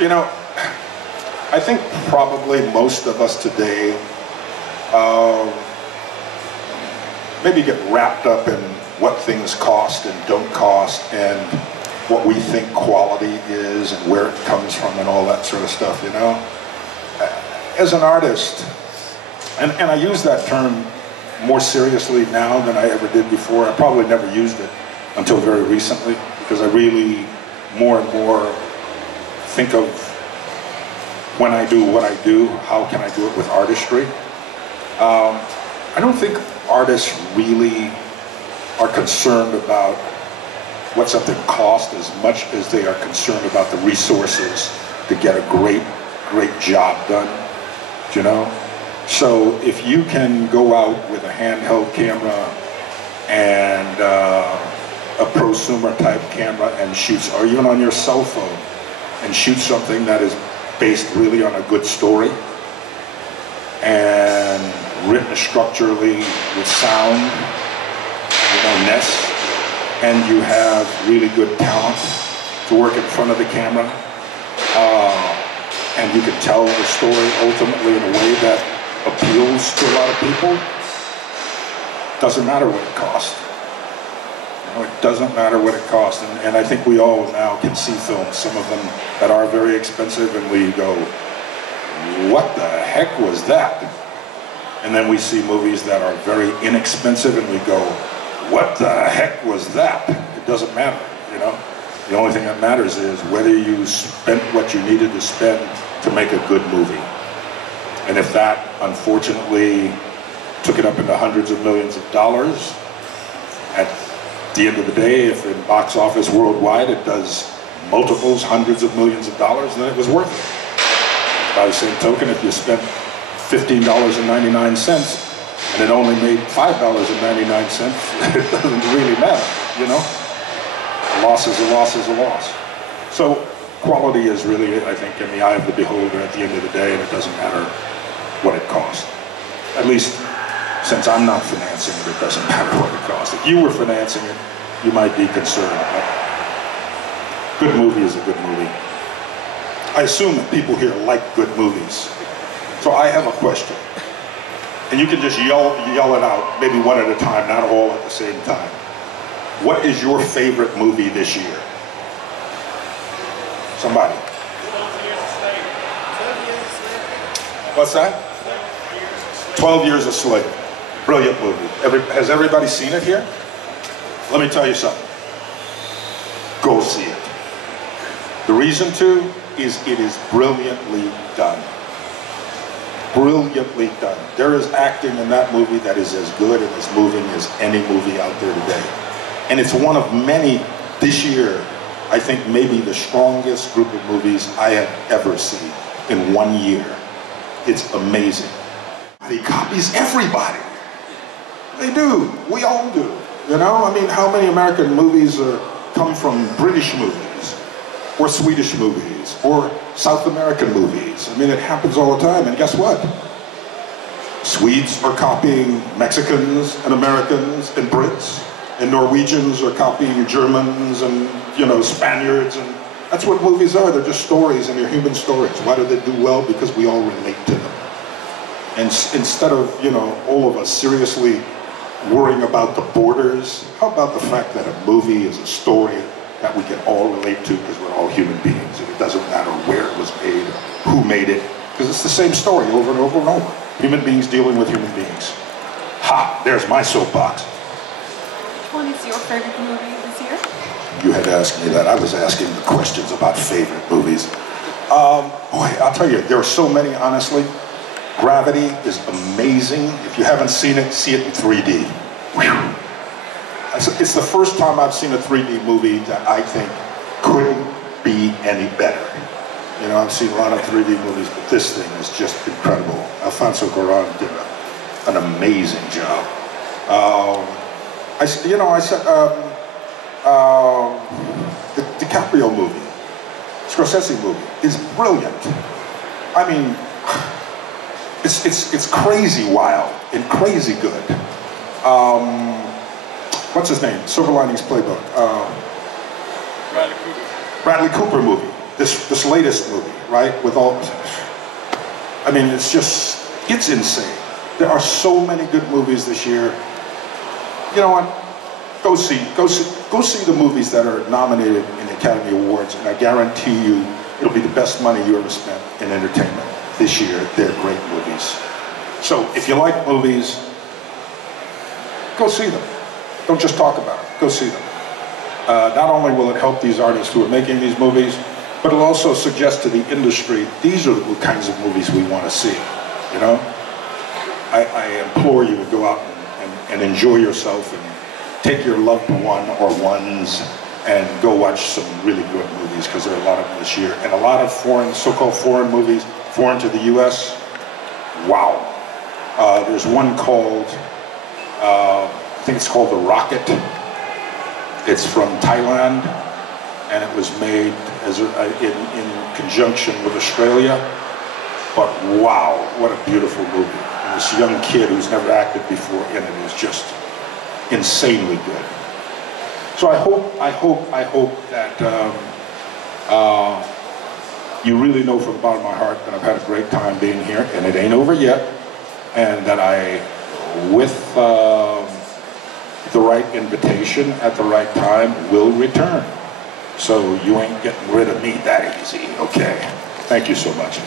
You know, I think probably most of us today maybe get wrapped up in what things cost and don't cost and what we think quality is and where it comes from and all that sort of stuff, you know? As an artist, and I use that term more seriously now than I ever did before. I probably never used it until very recently, because I really more and more think of when I do what I do, how can I do it with artistry? I don't think artists really are concerned about what something costs as much as they are concerned about the resources to get a great job done, you know? So if you can go out with a handheld camera and a prosumer type camera and shoot, or even on your cell phone, and shoot something that is based really on a good story and written structurally with sound, you know, ness, and you have really good talent to work in front of the camera, and you can tell the story ultimately in a way that appeals to a lot of people, doesn't matter what it costs. You know, it doesn't matter what it costs, and I think we all now can see films, some of them that are very expensive, and we go, what the heck was that? And then we see movies that are very inexpensive, and we go, what the heck was that? It doesn't matter, you know? The only thing that matters is whether you spent what you needed to spend to make a good movie. And if that, unfortunately, took it up into hundreds of millions of dollars, at the end of the day, if in box office worldwide it does multiples, hundreds of millions of dollars, then it was worth it. By the same token, if you spent $15.99 and it only made $5.99, it doesn't really matter, you know? A loss is a loss is a loss. So quality is really, I think, in the eye of the beholder at the end of the day, and it doesn't matter what it costs. At least, since I'm not financing it, it doesn't matter what it costs. If you were financing it, you might be concerned. But good movie is a good movie. I assume that people here like good movies. So I have a question. And you can just yell it out, maybe one at a time, not all at the same time. What is your favorite movie this year? Somebody. What's that? 12 Years a Slave. Brilliant movie. Has everybody seen it here? Let me tell you something. Go see it. The reason to is it is brilliantly done. Brilliantly done. There is acting in that movie that is as good and as moving as any movie out there today. And it's one of many this year, I think maybe the strongest group of movies I have ever seen in 1 year. It's amazing. He copies everybody. They do. We all do. You know, I mean, how many American movies come from British movies, or Swedish movies, or South American movies? I mean, it happens all the time, and guess what? Swedes are copying Mexicans and Americans and Brits, and Norwegians are copying Germans and, you know, Spaniards, and that's what movies are. They're just stories, and they're human stories. Why do they do well? Because we all relate to them. And instead of, you know, all of us seriously worrying about the borders, how about the fact that a movie is a story that we can all relate to because we're all human beings, and it doesn't matter where it was made or who made it, because it's the same story over and over and over. Human beings dealing with human beings. Ha! There's my soapbox. Which one is your favorite movie this year? You had asked me that. I was asking the questions about favorite movies. Boy, I'll tell you, there are so many, honestly. Gravity is amazing. If you haven't seen it, see it in 3D. Whew. It's the first time I've seen a 3D movie that I think couldn't be any better. You know, I've seen a lot of 3D movies, but this thing is just incredible. Alfonso Cuarón did an amazing job. The DiCaprio movie, Scorsese movie, is brilliant. I mean, it's crazy wild and crazy good. What's his name? Silver Linings Playbook. Bradley Cooper movie. this latest movie, right? With all, I mean, it's insane. There are so many good movies this year. You know what? Go see the movies that are nominated in the Academy Awards, and I guarantee you it'll be the best money you ever spent in entertainment this year. They're great movies. So if you like movies, go see them. Don't just talk about it. Go see them. Not only will it help these artists who are making these movies, but it'll also suggest to the industry, these are the kinds of movies we want to see, you know? I implore you to go out and enjoy yourself and take your loved one or ones and go watch some really good movies, because there are a lot of them this year. And a lot of foreign, so-called foreign movies, foreign to the US, wow. There's one called, I think it's called The Rocket. It's from Thailand, and it was made as in conjunction with Australia. But wow, what a beautiful movie. And this young kid who's never acted before in it is just insanely good. So I hope that you really know from the bottom of my heart that I've had a great time being here, and it ain't over yet, and that I, with the right invitation at the right time, will return. So you ain't getting rid of me that easy, okay? Thank you so much.